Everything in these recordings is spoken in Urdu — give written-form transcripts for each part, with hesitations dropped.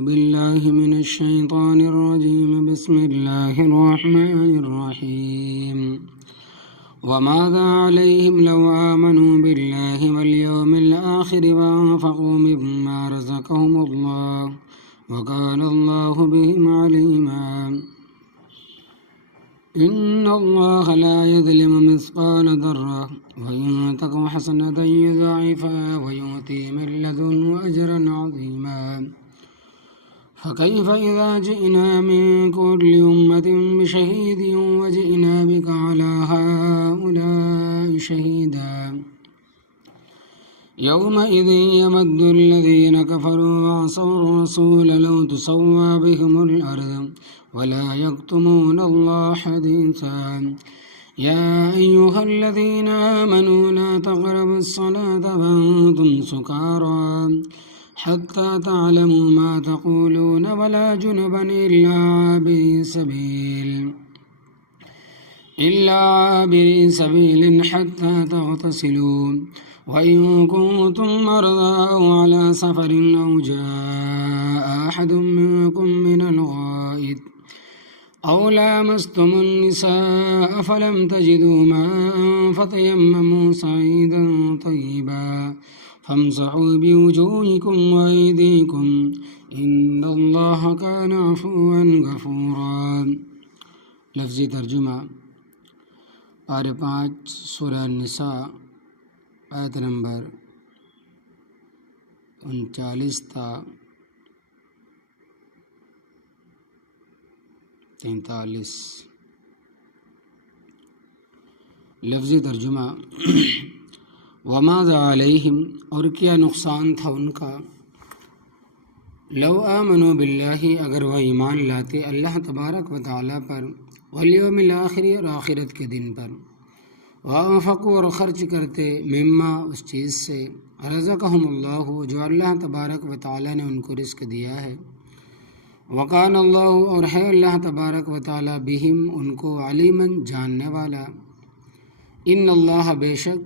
بالله من الشيطان الرجيم. بسم الله الرحمن الرحيم. وماذا عليهم لو آمنوا بالله واليوم الآخر وأنفقوا مما رزقهم الله وكان الله بهم عليما. إن الله لا يظلم مثقال ذرة وإن تك حسنة يضاعفها ويؤتي من لدنه أجرا عظيما. فكيف إذا جئنا من كل أمة بشهيد وجئنا بك على هؤلاء شهيدا. يومئذ يود الذين كفروا وعصوا الرسول لو تسوى بهم الأرض ولا يكتمون الله حديثا. يا أيها الذين آمنوا لا تقربوا الصلاة وأنتم سكارى حتى تعلموا ما تقولون ولا جنبا إلا عابري سبيل حتى تغتسلوا وإن كنتم مرضى أو على سفر أو جاء أحد منكم من الغائط أو لامستم النساء فلم تجدوا ماء فتيمموا صعيدا طيبا فامسحوا بوجوهكم وأيديكم إن الله كان عفوا غفورا. لفظی ترجمہ. پارہ 5 سورہ النساء آیت نمبر 39 تا 43. لفظی ترجمہ. وماذا علیہم، اور کیا نقصان تھا ان کا، لو آمنوا باللہ، اگر وہ ایمان لاتے اللہ تبارک و تعالیٰ پر، والیوم الآخر، اور آخرت کے دن پر، وانفقوا، اور خرچ کرتے، مما، اس چیز سے، رزقہم اللہ، جو اللہ تبارک و تعالیٰ نے ان کو رزق دیا ہے، وکان اللہ، اور ہے اللہ تبارک و تعالیٰ، بہم، ان کو، علیماً، جاننے والا. ان اللہ، بے شک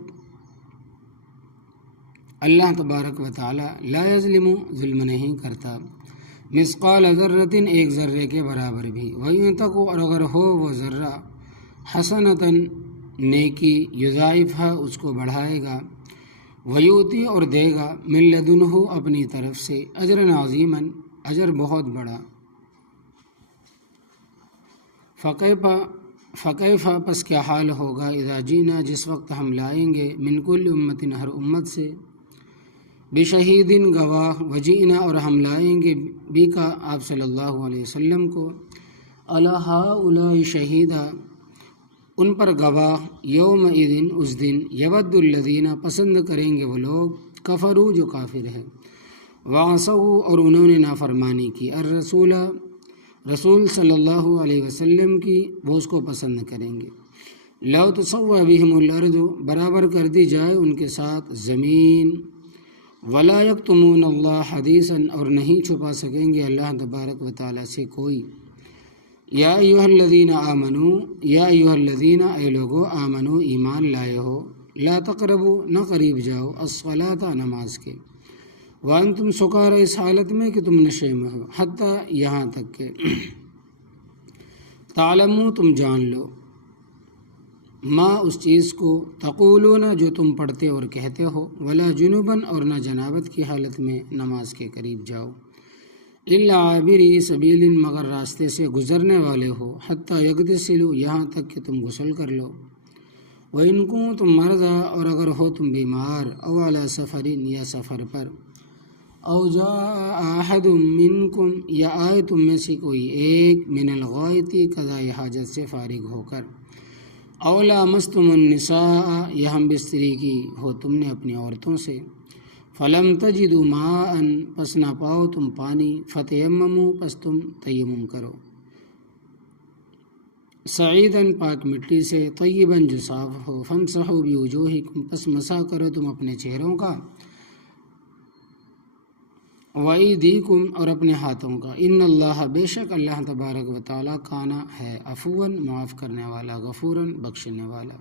اللہ تبارک و تعالیٰ، لا یظلم، ظلم نہیں کرتا، مثقال ذرۃ، ایک ذرے کے برابر بھی، وَإِن تَکُ، اور اگر ہو وہ ذرہ، حسنۃ، نیکی، یضاعفھا، اس کو بڑھائے گا، ویؤتی، اور دے گا، من لدنہ، اپنی طرف سے، اجرا عظیما، اجر بہت بڑا. فکیف، پس کیا حال ہوگا، اذا جینا، جس وقت ہم لائیں گے، من کل امت، ہر امت سے، بشہید، گواہ، وجینا، اور ہم لائیں گے، بیکا، آپ صلی اللہ علیہ وسلم کو، علی ہؤلاء شہیدا، ان پر گواہ، یومئذ، اس دن، یود الذین، پسند کریں گے وہ لوگ، کفروا، جو کافر ہے، وعصوا، اور انہوں نے نافرمانی کی، الرسول، رسول صلی اللہ علیہ وسلم کی، وہ اس کو پسند کریں گے. لو تسوی بہم الارض، برابر کر دی جائے ان کے ساتھ زمین، ولا یکتمون اللہ حدیثا، اور نہیں چھپا سکیں گے اللہ تبارک و تعالیٰ سے کوئی. یا ایھا الذین آمنو، یا ایھا الذین، اے لوگو، آمنو، ایمان لائے ہو، لا تقربو، نہ قریب جاؤ، الصلاۃ، نماز کے، وانتم سکارى، اس حالت میں کہ تم نشے میں ہو، حتیٰ، یہاں تک کہ، تعلمو، تم جان لو، ما، اس چیز کو، تقولون، جو تم پڑھتے اور کہتے ہو، ولا جنوباً، اور نہ جنابت کی حالت میں نماز کے قریب جاؤ، الا عابری سبیل، مگر راستے سے گزرنے والے ہو، حتیٰ یغتسلوا، یہاں تک کہ تم غسل کر لو، وإن کنتم مرضی، اور اگر ہو تم بیمار، او علی سفر، یا سفر پر، او جاء احد منکم، یا آئے تم میں سے کوئی ایک، من الغائط، قضاء حاجت سے فارغ ہو کر، او لامستم النساء، یا ہم بستری کی ہو تم نے اپنی عورتوں سے، فلم تجدوا ماء، پس نہ پاؤ تم پانی، فتیمموا، پس تم تیمم کرو، سعیداً، پاک مٹی سے، طیباً، جو صاف ہو، فامسحوا بوجوہکم، پس مسح کرو تم اپنے چہروں کا، وَأَيْدِيكُمْ، اور اپنے ہاتھوں کا، ان اللہ، بے شک اللہ تبارک و تعالیٰ، کانا، ہے، عفواً، معاف کرنے والا، غفوراً، بخشنے والا.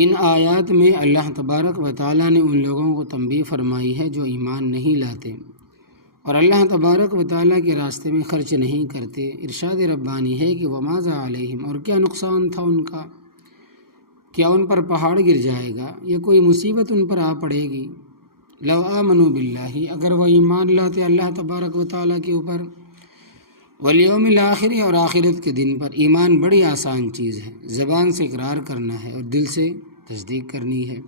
ان آیات میں اللہ تبارک و تعالیٰ نے ان لوگوں کو تنبیہ فرمائی ہے جو ایمان نہیں لاتے، اور اللہ تبارک و تعالیٰ کے راستے میں خرچ نہیں کرتے۔ ارشاد ربانی ہے کہ وماذا علیہم، اور کیا نقصان تھا ان کا، کیا ان پر پہاڑ گر جائے گا یا کوئی مصیبت ان پر آ پڑے گی؟ لو آمنوا باللہ، اگر وہ ایمان لاتے اللہ تبارک و تعالیٰ کے اوپر، والیوم الآخر، اور آخرت کے دن پر۔ ایمان بڑی آسان چیز ہے، زبان سے اقرار کرنا ہے اور دل سے تصدیق کرنی ہے،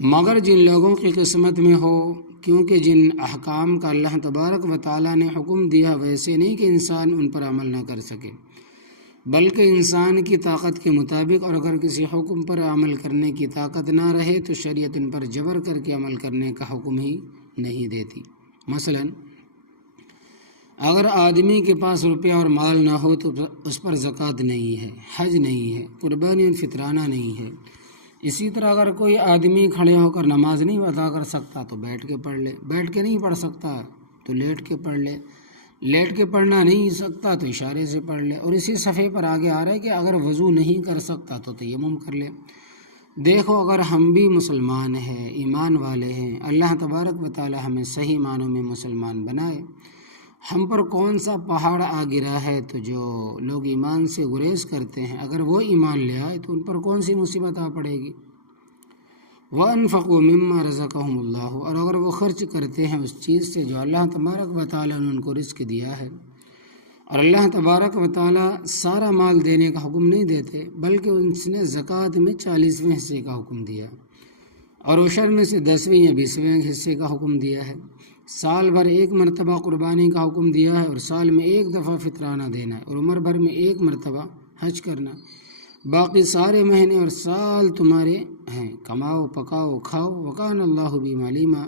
مگر جن لوگوں کی قسمت میں ہو، کیونکہ جن احکام کا اللہ تبارک و تعالیٰ نے حکم دیا ویسے نہیں کہ انسان ان پر عمل نہ کر سکے، بلکہ انسان کی طاقت کے مطابق، اور اگر کسی حکم پر عمل کرنے کی طاقت نہ رہے تو شریعت ان پر جبر کر کے عمل کرنے کا حکم ہی نہیں دیتی۔ مثلا اگر آدمی کے پاس روپیہ اور مال نہ ہو تو اس پر زکوٰۃ نہیں ہے، حج نہیں ہے، قربانی اور فطرانہ نہیں ہے۔ اسی طرح اگر کوئی آدمی کھڑے ہو کر نماز نہیں ادا کر سکتا تو بیٹھ کے پڑھ لے، بیٹھ کے نہیں پڑھ سکتا تو لیٹ کے پڑھ لے، لیٹ کے پڑھنا نہیں سکتا تو اشارے سے پڑھ لے۔ اور اسی صفحے پر آگے آ رہا ہے کہ اگر وضو نہیں کر سکتا تو تیمم کر لے۔ دیکھو، اگر ہم بھی مسلمان ہیں، ایمان والے ہیں، اللہ تبارک و تعالی ہمیں صحیح معنوں میں مسلمان بنائے، ہم پر کون سا پہاڑ آ گرا ہے، تو جو لوگ ایمان سے گریز کرتے ہیں اگر وہ ایمان لے آئے تو ان پر کون سی مصیبت آ پڑے گی۔ وَأَنفَقُوا مِمَّا رَزَقَهُمُ اللَّهُ، اور اگر وہ خرچ کرتے ہیں اس چیز سے جو اللہ تبارک و تعالیٰ نے ان کو رزق دیا ہے۔ اور اللہ تبارک و تعالیٰ سارا مال دینے کا حکم نہیں دیتے، بلکہ اس نے زکوٰۃ میں 40ویں حصے کا حکم دیا، اور عشر میں سے 10ویں یا 20ویں حصے کا حکم دیا ہے۔ سال بھر ایک مرتبہ قربانی کا حکم دیا ہے، اور سال میں ایک دفعہ فطرانہ دینا ہے، اور عمر بھر میں ایک مرتبہ حج کرنا۔ باقی سارے مہینے اور سال تمہارے ہیں، کماؤ پکاؤ کھاؤ، وکان اللہ بما علیما،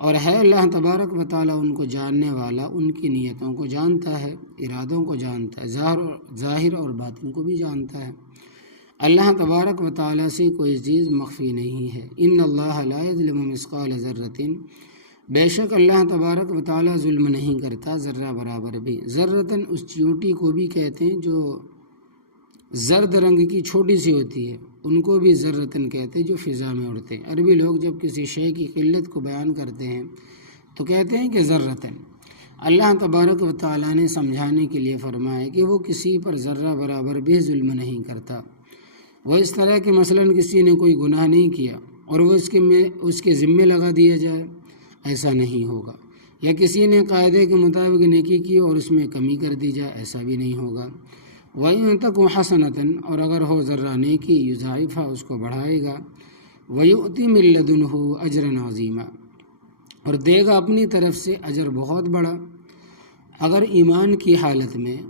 اور ہے اللہ تبارک و تعالیٰ ان کو جاننے والا، ان کی نیتوں کو جانتا ہے، ارادوں کو جانتا ہے، ظاہر اور باطن کو بھی جانتا ہے۔ اللہ تبارک و تعالیٰ سے کوئی چیز مخفی نہیں ہے۔ ان اللہ لا یظلم مثقال ذرۃ، بے شک اللہ تبارک و تعالیٰ ظلم نہیں کرتا ذرہ برابر بھی۔ ذرۃً اس چیونٹی کو بھی کہتے ہیں جو زرد رنگ کی چھوٹی سی ہوتی ہے، ان کو بھی ذرۃً کہتے ہیں جو فضا میں اڑتے ہیں۔ عربی لوگ جب کسی شے کی قلت کو بیان کرتے ہیں تو کہتے ہیں کہ ذرۃً۔ اللہ تبارک و تعالیٰ نے سمجھانے کے لیے فرمایا کہ وہ کسی پر ذرہ برابر بھی ظلم نہیں کرتا۔ وہ اس طرح کہ مثلاً کسی نے کوئی گناہ نہیں کیا اور وہ اس کے ذمے لگا دیا جائے، ایسا نہیں ہوگا، یا کسی نے قاعدے کے مطابق نیکی کی اور اس میں کمی کر دی جائے، ایسا بھی نہیں ہوگا۔ وَإِن تَكُ حَسَنَةً، اور اگر ہو ذرہ نیکی، یضاعفها، اس کو بڑھائے گا، وَيُؤْتِ مِن لَّدُنْهُ أَجْرًا عَظِيمًا، اور دے گا اپنی طرف سے اجر بہت بڑا۔ اگر ایمان کی حالت میں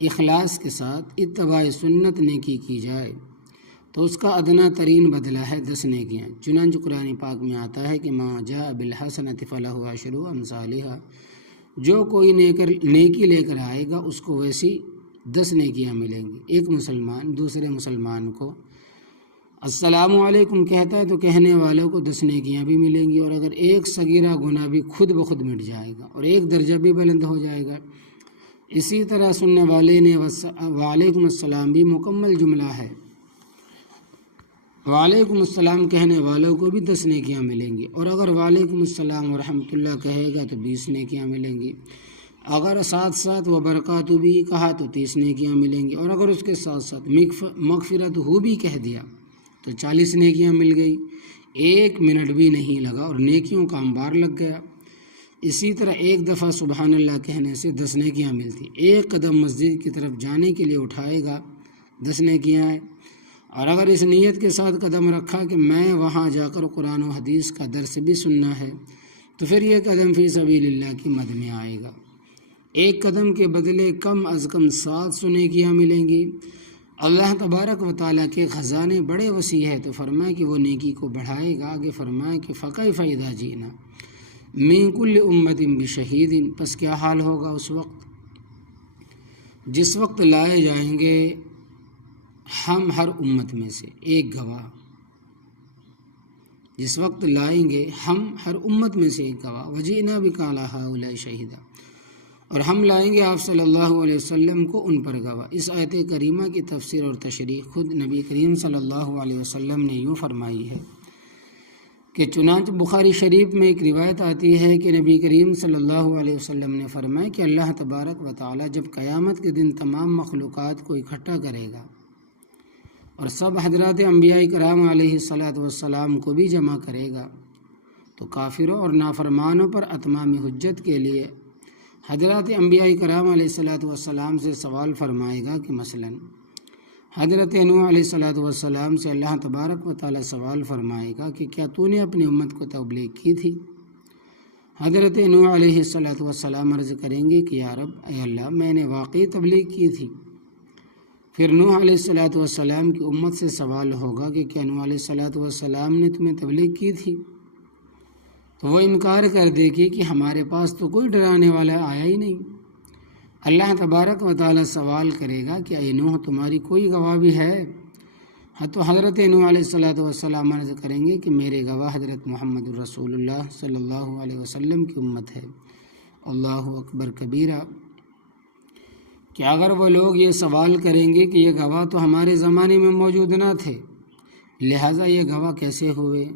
اخلاص کے ساتھ اتباع سنت نیکی کی جائے تو اس کا ادنا ترین بدلہ ہے 10 نیکیاں۔ چنانچہ قرآن پاک میں آتا ہے کہ مَا جَاءَ بِالْحَسَنَةِ فَلَهُ عَشْرُ أَمْثَالِهَا، جو کوئی نیکی لے کر آئے گا اس کو ویسی 10 نیکیاں ملیں گی۔ ایک مسلمان دوسرے مسلمان کو السلام علیکم کہتا ہے تو کہنے والوں کو 10 نیکیاں بھی ملیں گی، اور اگر ایک صغیرہ گناہ بھی خود بخود مٹ جائے گا اور ایک درجہ بھی بلند ہو جائے گا۔ اسی طرح سننے والے نے وعلیکم السلام بھی مکمل جملہ ہے، وعلیکم السلام کہنے والوں کو بھی 10 نیکیاں ملیں گی، اور اگر وعلیکم السلام ورحمۃ اللہ کہے گا تو 20 نیکیاں ملیں گی۔ اگر ساتھ ساتھ وبرکاتہ بھی کہا تو 30 نیکیاں ملیں گی، اور اگر اس کے ساتھ ساتھ مغفرت ہو بھی کہہ دیا تو 40 نیکیاں مل گئی۔ 1 منٹ بھی نہیں لگا اور نیکیوں کا انبار لگ گیا۔ اسی طرح ایک دفعہ سبحان اللہ کہنے سے 10 نیکیاں ملتی، ایک قدم مسجد کی طرف جانے کے لیے اٹھائے گا 10 نیکیاں ہیں، اور اگر اس نیت کے ساتھ قدم رکھا کہ میں وہاں جا کر قرآن و حدیث کا درس بھی سننا ہے تو پھر یہ قدم فی سبیل اللہ کی مد میں آئے گا۔ ایک قدم کے بدلے کم از کم 700 نیکیاں ملیں گی۔ اللہ تبارک و تعالیٰ کے خزانے بڑے وسیع ہے تو فرمایا کہ وہ نیکی کو بڑھائے گا۔ آگے فرمایا کہ فَكَيْفَ إِذَا جِئْنَا مِن كُلِّ أُمَّةٍ بِشَهِيدٍ، پس کیا حال ہوگا اس وقت جس وقت لائے جائیں گے ہم ہر امت میں سے ایک گواہ، جس وقت لائیں گے ہم ہر امت میں سے ایک گواہ، وَجِئْنَا بِكَ عَلَىٰ هَٰؤُلَاءِ شَهِيدًا، اور ہم لائیں گے آپ صلی اللہ علیہ وسلم کو ان پر گواہ۔ اس آیت کریمہ کی تفسیر اور تشریح خود نبی کریم صلی اللہ علیہ وسلم نے یوں فرمائی ہے کہ چنانچہ بخاری شریف میں ایک روایت آتی ہے کہ نبی کریم صلی اللہ علیہ وسلم نے فرمایا کہ اللہ تبارک و تعالی جب قیامت کے دن تمام مخلوقات کو اکٹھا کرے گا اور سب حضرات انبیاء کرام علیہ الصلاۃ والسلام کو بھی جمع کرے گا، تو کافروں اور نافرمانوں پر اتمام حجت کے لیے حضرات انبیاء کرام علیہ الصلاۃ والسلام سے سوال فرمائے گا کہ مثلاً حضرت نوح علیہ الصلاۃ والسلام سے اللہ تبارک و تعالی سوال فرمائے گا کہ کیا تو نے اپنی امت کو تبلیغ کی تھی؟ حضرت نوح علیہ الصلاۃ والسلام عرض کریں گے کہ یا رب، اے اللہ، میں نے واقعی تبلیغ کی تھی۔ پھر نوح علیہ الصلاۃ والسلام کی امت سے سوال ہوگا کہ کیا نوح علیہ الصلاۃ والسلام نے تمہیں تبلیغ کی تھی؟ تو وہ انکار کر دے گی کہ ہمارے پاس تو کوئی ڈرانے والا آیا ہی نہیں۔ اللہ تبارک و تعالی سوال کرے گا کہ اے نوح، تمہاری کوئی گواہ بھی ہے؟ تو حضرت نوح علیہ الصلاۃ والسلام عرض کریں گے کہ میرے گواہ حضرت محمد الرسول اللہ صلی اللہ علیہ وسلم کی امت ہے۔ اللہ اکبر کبیرہ، کہ اگر وہ لوگ یہ سوال کریں گے کہ یہ گواہ تو ہمارے زمانے میں موجود نہ تھے، لہٰذا یہ گواہ کیسے ہوئے؟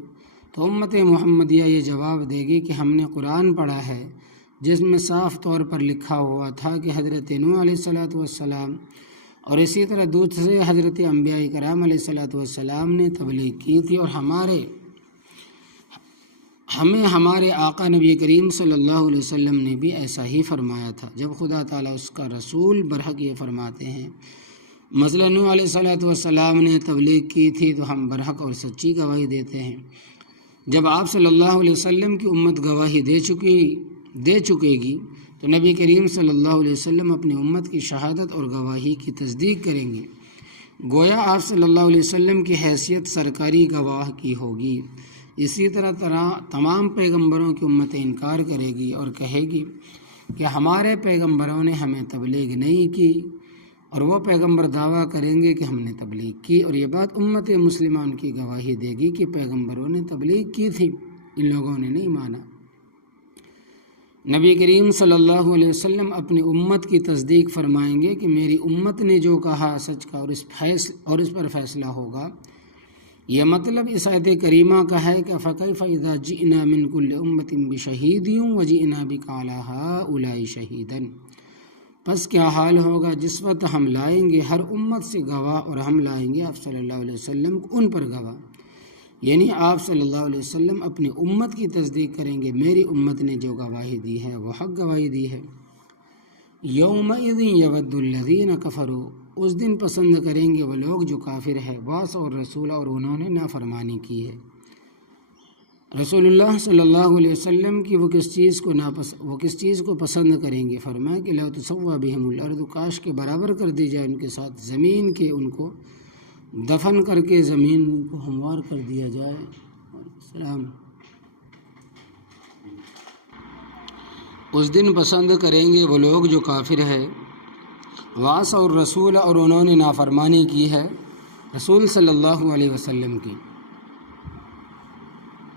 تو امت محمدیہ یہ جواب دے گی کہ ہم نے قرآن پڑھا ہے جس میں صاف طور پر لکھا ہوا تھا کہ حضرت نوح علیہ الصلاۃ والسلام اور اسی طرح دوسرے حضرت انبیاء کرام علیہ الصلاۃ والسلام نے تبلیغ کی تھی، اور ہمیں ہمارے آقا نبی کریم صلی اللہ علیہ وسلم نے بھی ایسا ہی فرمایا تھا۔ جب خدا تعالیٰ اس کا رسول برحق یہ فرماتے ہیں، مثلا نوح علیہ الصلاۃ والسلام نے تبلیغ کی تھی، تو ہم برحق اور سچی گواہی دیتے ہیں۔ جب آپ صلی اللہ علیہ وسلم کی امت گواہی دے چکے گی تو نبی کریم صلی اللہ علیہ وسلم اپنی امت کی شہادت اور گواہی کی تصدیق کریں گے، گویا آپ صلی اللہ علیہ وسلم کی حیثیت سرکاری گواہ کی ہوگی۔ اسی طرح تمام پیغمبروں کی امت انکار کرے گی اور کہے گی کہ ہمارے پیغمبروں نے ہمیں تبلیغ نہیں کی، اور وہ پیغمبر دعویٰ کریں گے کہ ہم نے تبلیغ کی، اور یہ بات امت مسلمان کی گواہی دے گی کہ پیغمبروں نے تبلیغ کی تھی، ان لوگوں نے نہیں مانا۔ نبی کریم صلی اللہ علیہ وسلم اپنی امت کی تصدیق فرمائیں گے کہ میری امت نے جو کہا سچ کا، اور اس پر فیصلہ ہوگا۔ یہ مطلب اس آیت کریمہ کا ہے کہ فَكَيْفَ إِذَا جِئْنَا مِنْ كُلِّ أُمَّةٍ بِشَهِيدٍ وَجِئْنَا بِكَ عَلَىٰ هَٰؤُلَاءِ شَهِيدًا، پس کیا حال ہوگا جس وقت ہم لائیں گے ہر امت سے گواہ، اور ہم لائیں گے آپ صلی اللہ علیہ وسلم ان پر گواہ، یعنی آپ صلی اللہ علیہ وسلم اپنی امت کی تصدیق کریں گے، میری امت نے جو گواہی دی ہے وہ حق گواہی دی ہے۔ یومئذ یود الذین کفروا، اس دن پسند کریں گے وہ لوگ جو کافر ہے، واس اور رسول، اور انہوں نے نافرمانی کی ہے۔ رسول اللہ صلی اللہ علیہ وسلم کی وہ کس چیز کو پسند کریں گے؟ فرمایا کہ لو تسویٰ بہم الارض، کاش کے برابر کر دی جائے ان کے ساتھ زمین کے، ان کو دفن کر کے زمین کو ہموار کر دیا جائے۔ السلام۔ اس دن پسند کریں گے وہ لوگ جو کافر ہے، واس اور رسول، اور انہوں نے نافرمانی کی ہے رسول صلی اللہ علیہ وسلم کی۔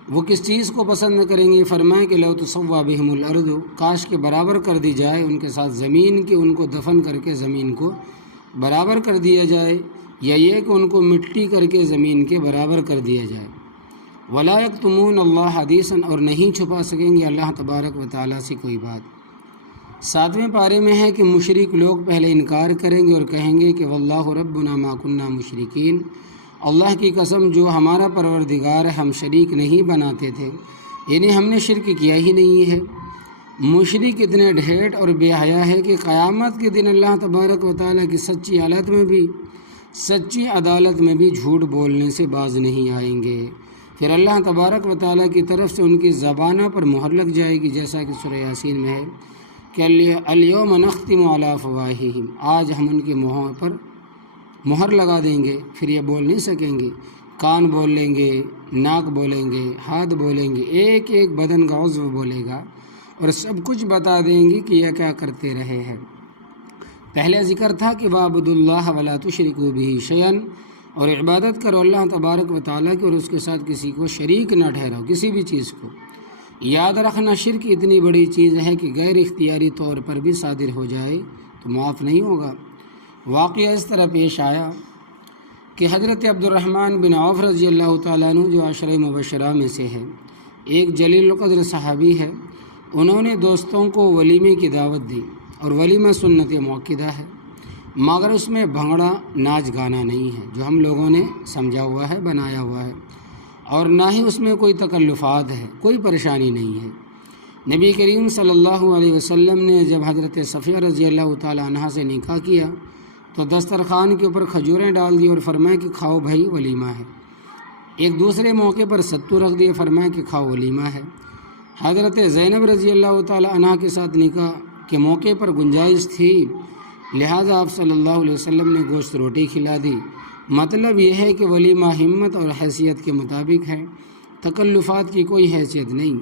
وہ کس چیز کو پسند کریں گے؟ فرمائے کہ لو تسویٰ بہم الارض، کاش کے برابر کر دی جائے ان کے ساتھ زمین کی، ان کو دفن کر کے زمین کو برابر کر دیا جائے، یا یہ کہ ان کو مٹی کر کے زمین کے برابر کر دیا جائے۔ ولا یکتمون اللہ حدیثا، اور نہیں چھپا سکیں گے اللہ تبارک و تعالیٰ سے کوئی بات۔ 7ویں پارے میں ہے کہ مشرک لوگ پہلے انکار کریں گے اور کہیں گے کہ واللہ ربنا ما کننا مشرکین، اللہ کی قسم جو ہمارا پروردگار ہے ہم شریک نہیں بناتے تھے، یعنی ہم نے شرک کیا ہی نہیں ہے۔ مشرک اتنے ڈھیٹ اور بے حیا ہے کہ قیامت کے دن اللہ تبارک و تعالیٰ کی سچی عدالت میں بھی جھوٹ بولنے سے باز نہیں آئیں گے۔ پھر اللہ تبارک و تعالیٰ کی طرف سے ان کی زبانوں پر مہر لگ جائے گی، جیسا کہ سورہ یاسین میں ہے کہ الیوم نختم علی افواہہم، آج ہم ان کے منہوں پر مہر لگا دیں گے، پھر یہ بول نہیں سکیں گے۔ کان بول لیں گے، ناک بولیں گے، ہاتھ بولیں گے، ایک ایک بدن کا عضو بولے گا، اور سب کچھ بتا دیں گے کہ یہ کیا کرتے رہے ہیں۔ پہلے ذکر تھا کہ وَاعْبُدُوا اللَّهَ وَلَا تُشْرِكُوا بِهِ شَيْئًا، اور عبادت کرو اللہ تبارک و تعالیٰ کی، اور اس کے ساتھ کسی کو شریک نہ ٹھہراؤ، کسی بھی چیز کو۔ یاد رکھنا شرک اتنی بڑی چیز ہے کہ غیر اختیاری طور پر بھی صادر ہو جائے تو معاف نہیں ہوگا۔ واقعہ اس طرح پیش آیا کہ حضرت عبد الرحمن بن عوف رضی اللہ تعالیٰ عنہ جو عشرہ مبشرہ میں سے ہے، ایک جلیل القدر صحابی ہے، انہوں نے دوستوں کو ولیمے کی دعوت دی، اور ولیمہ سنت موقدہ ہے، مگر اس میں بھنگڑا ناچ گانا نہیں ہے جو ہم لوگوں نے سمجھا ہوا ہے، بنایا ہوا ہے، اور نہ ہی اس میں کوئی تکلفات ہے، کوئی پریشانی نہیں ہے۔ نبی کریم صلی اللہ علیہ وسلم نے جب حضرت صفیہ رضی اللہ تعالی عنہا سے نکاح کیا تو دسترخوان کے اوپر کھجوریں ڈال دی اور فرمایا کہ کھاؤ بھائی ولیمہ ہے۔ ایک دوسرے موقع پر ستو رکھ دیے، فرمایا کہ کھاؤ ولیمہ ہے۔ حضرت زینب رضی اللہ تعالی عنہا کے ساتھ نکاح کے موقع پر گنجائش تھی، لہٰذا آپ صلی اللہ علیہ وسلم نے گوشت روٹی کھلا دی۔ مطلب یہ ہے کہ ولیمہ ہمت اور حیثیت کے مطابق ہے، تکلفات کی کوئی حیثیت نہیں۔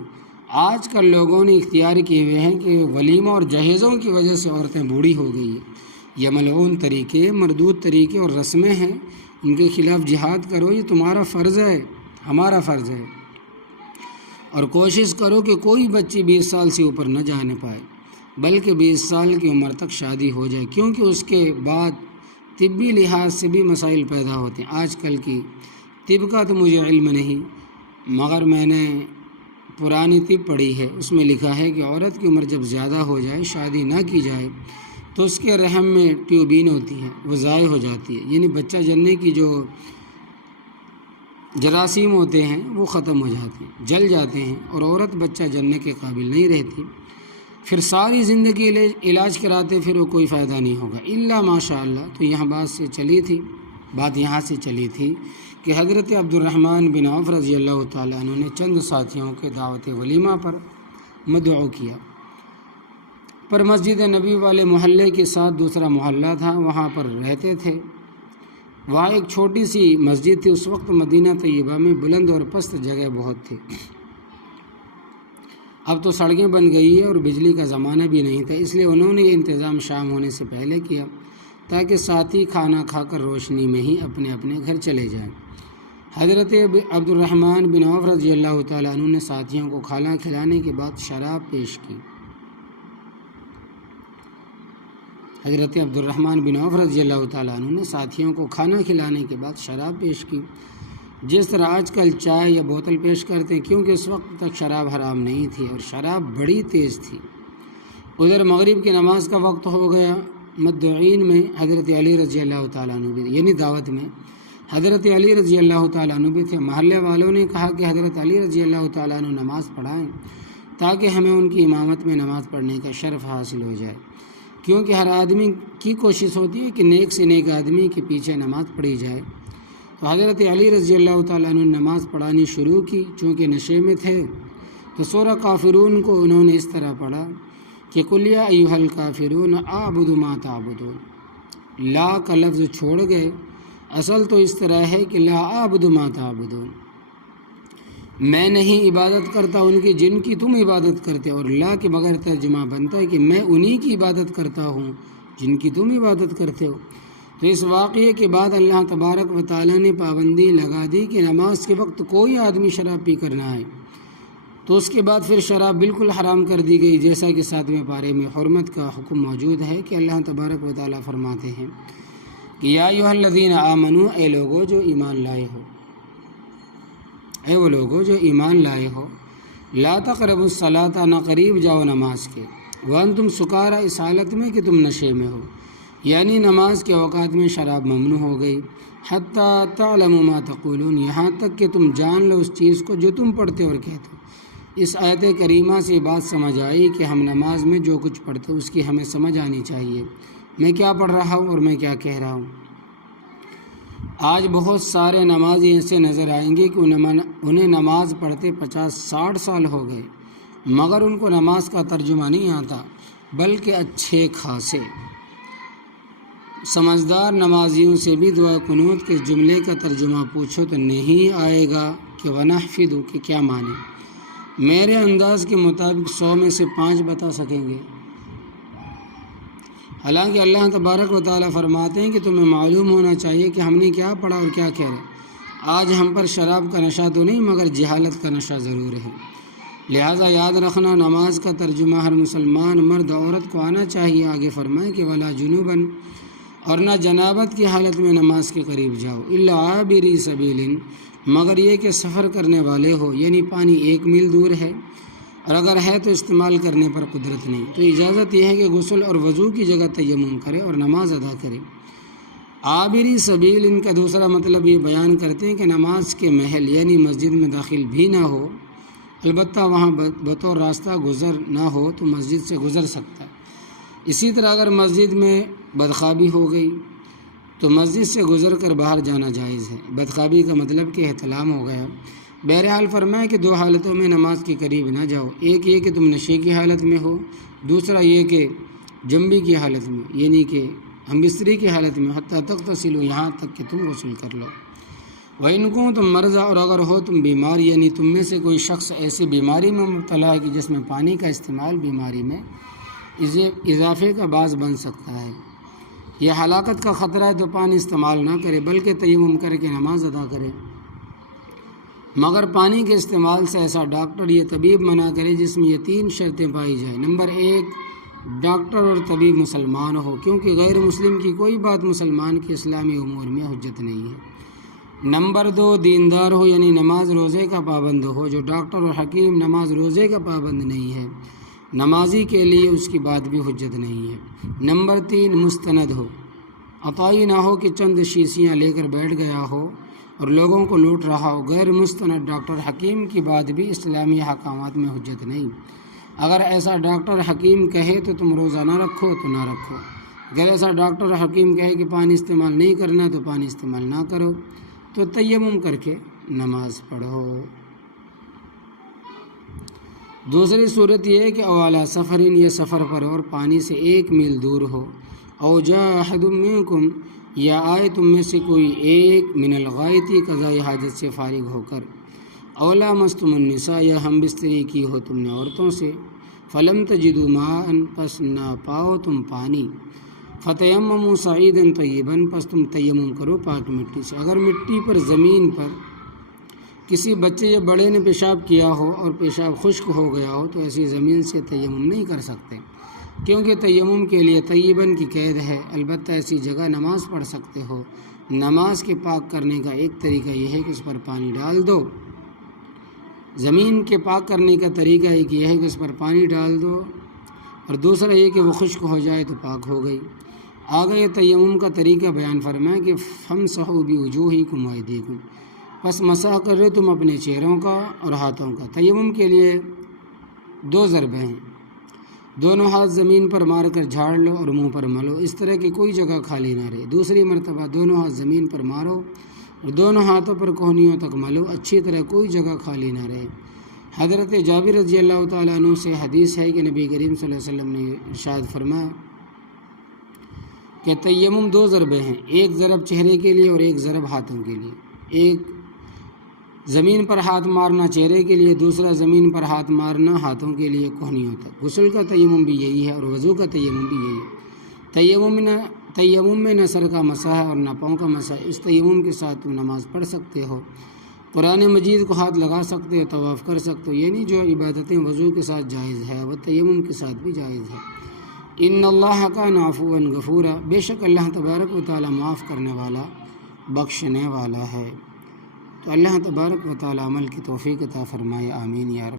آج کل لوگوں نے اختیار کیے ہوئے ہیں کہ ولیمہ اور جہیزوں کی وجہ سے عورتیں بوڑھی ہو گئی ہیں۔ یہ ملعون طریقے، مردود طریقے اور رسمیں ہیں، ان کے خلاف جہاد کرو، یہ تمہارا فرض ہے، ہمارا فرض ہے، اور کوشش کرو کہ کوئی بچی 20 سال سے اوپر نہ جانے پائے، بلکہ 20 سال کی عمر تک شادی ہو جائے، کیونکہ اس کے بعد طبی لحاظ سے بھی مسائل پیدا ہوتے ہیں۔ آج کل کی طب کا تو مجھے علم نہیں، مگر میں نے پرانی طب پڑھی ہے، اس میں لکھا ہے کہ عورت کی عمر جب زیادہ ہو جائے، شادی نہ کی جائے، تو اس کے رحم میں ٹیوبین ہوتی ہے، وہ ضائع ہو جاتی ہے، یعنی بچہ جننے کی جو جراثیم ہوتے ہیں وہ ختم ہو جاتے ہیں، جل جاتے ہیں، اور عورت بچہ جننے کے قابل نہیں رہتی۔ پھر ساری زندگی علاج کراتے پھر وہ کوئی فائدہ نہیں ہوگا الا ماشاء اللہ۔ تو یہاں بات یہاں سے چلی تھی کہ حضرت عبد الرحمن بن عوف رضی اللہ تعالیٰ عنہ نے چند ساتھیوں کے دعوت ولیمہ پر مدعو کیا، پر مسجد نبی والے محلے کے ساتھ دوسرا محلہ تھا، وہاں پر رہتے تھے۔ وہاں ایک چھوٹی سی مسجد تھی، اس وقت مدینہ طیبہ میں بلند اور پست جگہ بہت تھی، اب تو سڑکیں بن گئی ہے اور بجلی کا زمانہ بھی نہیں تھا، اس لیے انہوں نے یہ انتظام شام ہونے سے پہلے کیا تاکہ ساتھی کھانا کھا کر روشنی میں ہی اپنے اپنے گھر چلے جائیں۔ حضرت عبد الرحمن بن عوف رضی اللہ تعالیٰ عنہ نے ساتھیوں کو کھانا کھلانے کے بعد شراب پیش کی۔ حضرت عبد الرحمن بن عوف رضی اللہ تعالیٰ عنہ نے ساتھیوں کو کھانا کھلانے کے بعد شراب پیش کی، جس طرح آج کل چائے یا بوتل پیش کرتے ہیں، کیونکہ اس وقت تک شراب حرام نہیں تھی اور شراب بڑی تیز تھی۔ ادھر مغرب کی نماز کا وقت ہو گیا، مدعین میں حضرت علی رضی اللہ تعالیٰ عنہ بھی، یعنی دعوت میں حضرت علی رضی اللہ تعالیٰ عنہ بھی تھے۔ محلے والوں نے کہا کہ حضرت علی رضی اللہ تعالیٰ عنہ نماز پڑھائیں تاکہ ہمیں ان کی امامت میں نماز پڑھنے کا شرف حاصل ہو جائے، کیونکہ ہر آدمی کی کوشش ہوتی ہے کہ نیک سے نیک آدمی کے پیچھے نماز پڑھی جائے۔ تو حضرت علی رضی اللہ تعالیٰ عنہ نے نماز پڑھانی شروع کی، چونکہ نشے میں تھے تو سورہ کافرون کو انہوں نے اس طرح پڑھا کہ قل یا ایھا الکافرون اعبد ما تعبدون، لا کا لفظ چھوڑ گئے، اصل تو اس طرح ہے کہ لا اعبد ما تعبدون، میں نہیں عبادت کرتا ان کی جن کی تم عبادت کرتے، اور لا کے بغیر ترجمہ بنتا ہے کہ میں انہی کی عبادت کرتا ہوں جن کی تم عبادت کرتے ہو۔ تو اس واقعے کے بعد اللہ تبارک و تعالیٰ نے پابندی لگا دی کہ نماز کے وقت کوئی آدمی شراب پی کر نہ آئے، تو اس کے بعد پھر شراب بالکل حرام کر دی گئی، جیسا کہ 7ویں پارے میں حرمت کا حکم موجود ہے کہ اللہ تبارک و تعالیٰ فرماتے ہیں کہ یا ایھا الذین آمنوا، اے لوگو جو ایمان لائے ہو، اے وہ لوگو جو ایمان لائے ہو، لا تقربوا الصلاۃ، نہ قریب جاؤ نماز کے، وانتم سکارا، اس حالت میں کہ تم نشے میں ہو، یعنی نماز کے اوقات میں شراب ممنوع ہو گئی، حتیٰ تعلموا ما تقولون، یہاں تک کہ تم جان لو اس چیز کو جو تم پڑھتے اور کہتے ہو۔ اس آیت کریمہ سے بات سمجھ آئی کہ ہم نماز میں جو کچھ پڑھتے اس کی ہمیں سمجھ آنی چاہیے، میں کیا پڑھ رہا ہوں اور میں کیا کہہ رہا ہوں۔ آج بہت سارے نمازی ایسے نظر آئیں گے کہ انہیں نماز پڑھتے 50-60 سال ہو گئے، مگر ان کو نماز کا ترجمہ نہیں آتا، بلکہ اچھے خاصے سمجھدار نمازیوں سے بھی دعا قنوت کے جملے کا ترجمہ پوچھو تو نہیں آئے گا کہ وَنَحْفِظُ کہ کیا معنی، میرے انداز کے مطابق 100 میں سے 5 بتا سکیں گے۔ حالانکہ اللہ تبارک و تعالیٰ فرماتے ہیں کہ تمہیں معلوم ہونا چاہیے کہ ہم نے کیا پڑھا اور کیا کہہ رہے۔ آج ہم پر شراب کا نشہ تو نہیں، مگر جہالت کا نشہ ضرور ہے، لہٰذا یاد رکھنا نماز کا ترجمہ ہر مسلمان مرد عورت کو آنا چاہیے۔ آگے فرمائیں کہ ولا جنوباً، اور نہ جنابت کی حالت میں نماز کے قریب جاؤ، الا عابری سبیل، مگر یہ کہ سفر کرنے والے ہو، یعنی پانی 1 میل دور ہے اور اگر ہے تو استعمال کرنے پر قدرت نہیں، تو اجازت یہ ہے کہ غسل اور وضو کی جگہ تیمم کرے اور نماز ادا کرے۔ عابری سبیل ان کا دوسرا مطلب یہ بیان کرتے ہیں کہ نماز کے محل یعنی مسجد میں داخل بھی نہ ہو، البتہ وہاں بطور راستہ گزر نہ ہو تو مسجد سے گزر سکتا ہے۔ اسی طرح اگر مسجد میں بدخوابی ہو گئی تو مسجد سے گزر کر باہر جانا جائز ہے۔ بدخوابی کا مطلب کہ احتلام ہو گیا۔ بہرحال فرمایا کہ 2 حالتوں میں نماز کے قریب نہ جاؤ، ایک یہ کہ تم نشے کی حالت میں ہو، دوسرا یہ کہ جنبی کی حالت میں یعنی کہ ہم بستری کی حالت میں، حتیٰ تغتسلوا، یہاں تک کہ تم غسل کر لو۔ وَإِن كُنتُم مرضى، اور اگر ہو تم بیمار، یعنی تم میں سے کوئی شخص ایسی بیماری میں مبتلا ہے کہ جس میں پانی کا استعمال بیماری میں اضافے کا باعث بن سکتا ہے، یہ ہلاکت کا خطرہ ہے، تو پانی استعمال نہ کرے بلکہ تیمم کر کے نماز ادا کرے، مگر پانی کے استعمال سے ایسا ڈاکٹر یا طبیب منع کرے جس میں یہ 3 شرطیں پائی جائیں۔ نمبر 1، ڈاکٹر اور طبیب مسلمان ہو، کیونکہ غیر مسلم کی کوئی بات مسلمان کے اسلامی امور میں حجت نہیں ہے۔ نمبر 2، دیندار ہو، یعنی نماز روزے کا پابند ہو، جو ڈاکٹر اور حکیم نماز روزے کا پابند نہیں ہے، نمازی کے لیے اس کی بات بھی حجت نہیں ہے۔ نمبر 3، مستند ہو، عطائی نہ ہو کہ چند شیشیاں لے کر بیٹھ گیا ہو اور لوگوں کو لوٹ رہا ہو۔ غیر مستند ڈاکٹر حکیم کی بات بھی اسلامی احکامات میں حجت نہیں۔ اگر ایسا ڈاکٹر حکیم کہے تو تم روزہ نہ رکھو تو نہ رکھو، اگر ایسا ڈاکٹر حکیم کہے کہ پانی استعمال نہیں کرنا تو پانی استعمال نہ کرو، تو تیمم کر کے نماز پڑھو۔ دوسری صورت یہ ہے کہ اولا سفرین، یہ سفر پر اور پانی سے 1 میل دور ہو، او جاء احد منکم، یا آئے تم میں سے کوئی ایک، من الغائط، قضاء حاجت سے فارغ ہو کر، اولا مستم النساء، یا ہم بستری کی ہو تم نے عورتوں سے، فلم تجدوا ماء، پس نہ پاؤ تم پانی، فتیمموا صعیدا طیبا، پس تم تیمم کرو پاک مٹی سے۔ اگر مٹی پر، زمین پر کسی بچے یا بڑے نے پیشاب کیا ہو اور پیشاب خشک ہو گیا ہو تو ایسی زمین سے تیمم نہیں کر سکتے، کیونکہ تیمم کے لیے طیباً کی قید ہے، البتہ ایسی جگہ نماز پڑھ سکتے ہو۔ نماز کے پاک کرنے کا ایک طریقہ یہ ہے کہ اس پر پانی ڈال دو، زمین کے پاک کرنے کا طریقہ ایک یہ ہے کہ اس پر پانی ڈال دو، اور دوسرا یہ کہ وہ خشک ہو جائے تو پاک ہو گئی۔ آگے یہ تیمم کا طریقہ بیان فرمائیں کہ فامسحوا بوجوہکم وایدیکم، پس مسح کر لو تم اپنے چہروں کا اور ہاتھوں کا۔ تیمم کے لیے 2 ضربیں ہیں، دونوں ہاتھ زمین پر مار کر جھاڑ لو اور منہ پر ملو، اس طرح کی کوئی جگہ خالی نہ رہے۔ دوسری مرتبہ دونوں ہاتھ زمین پر مارو اور دونوں ہاتھوں پر کوہنیوں تک ملو، اچھی طرح کوئی جگہ خالی نہ رہے۔ حضرت جابر رضی اللہ تعالیٰ عنہ سے حدیث ہے کہ نبی کریم صلی اللہ علیہ وسلم نے ارشاد فرمایا کہ تیمم 2 ضربیں ہیں، ایک ضرب چہرے کے لیے اور ایک ضرب ہاتھوں کے لیے۔ ایک زمین پر ہاتھ مارنا چہرے کے لیے، دوسرا زمین پر ہاتھ مارنا ہاتھوں کے لیے کوہنیوں تک۔ غسل کا تیمم بھی یہی ہے اور وضو کا تیمم بھی یہی ہے۔ تیمم میں نہ سر کا مسح ہے اور نہ پاؤں کا مسح ہے۔ اس تیمم کے ساتھ تم نماز پڑھ سکتے ہو، قرآن مجید کو ہاتھ لگا سکتے ہو، طواف کر سکتے ہو، یعنی جو عبادتیں وضو کے ساتھ جائز ہے وہ تیمم کے ساتھ بھی جائز ہے۔ ان اللہ کان عفوا غفورا، بے شک اللہ تبارک و تعالیٰ معاف کرنے والا، بخشنے والا ہے۔ تو اللہ تبارک و تعالیٰ عمل کی توفیق عطا فرمائے، آمین یا رب۔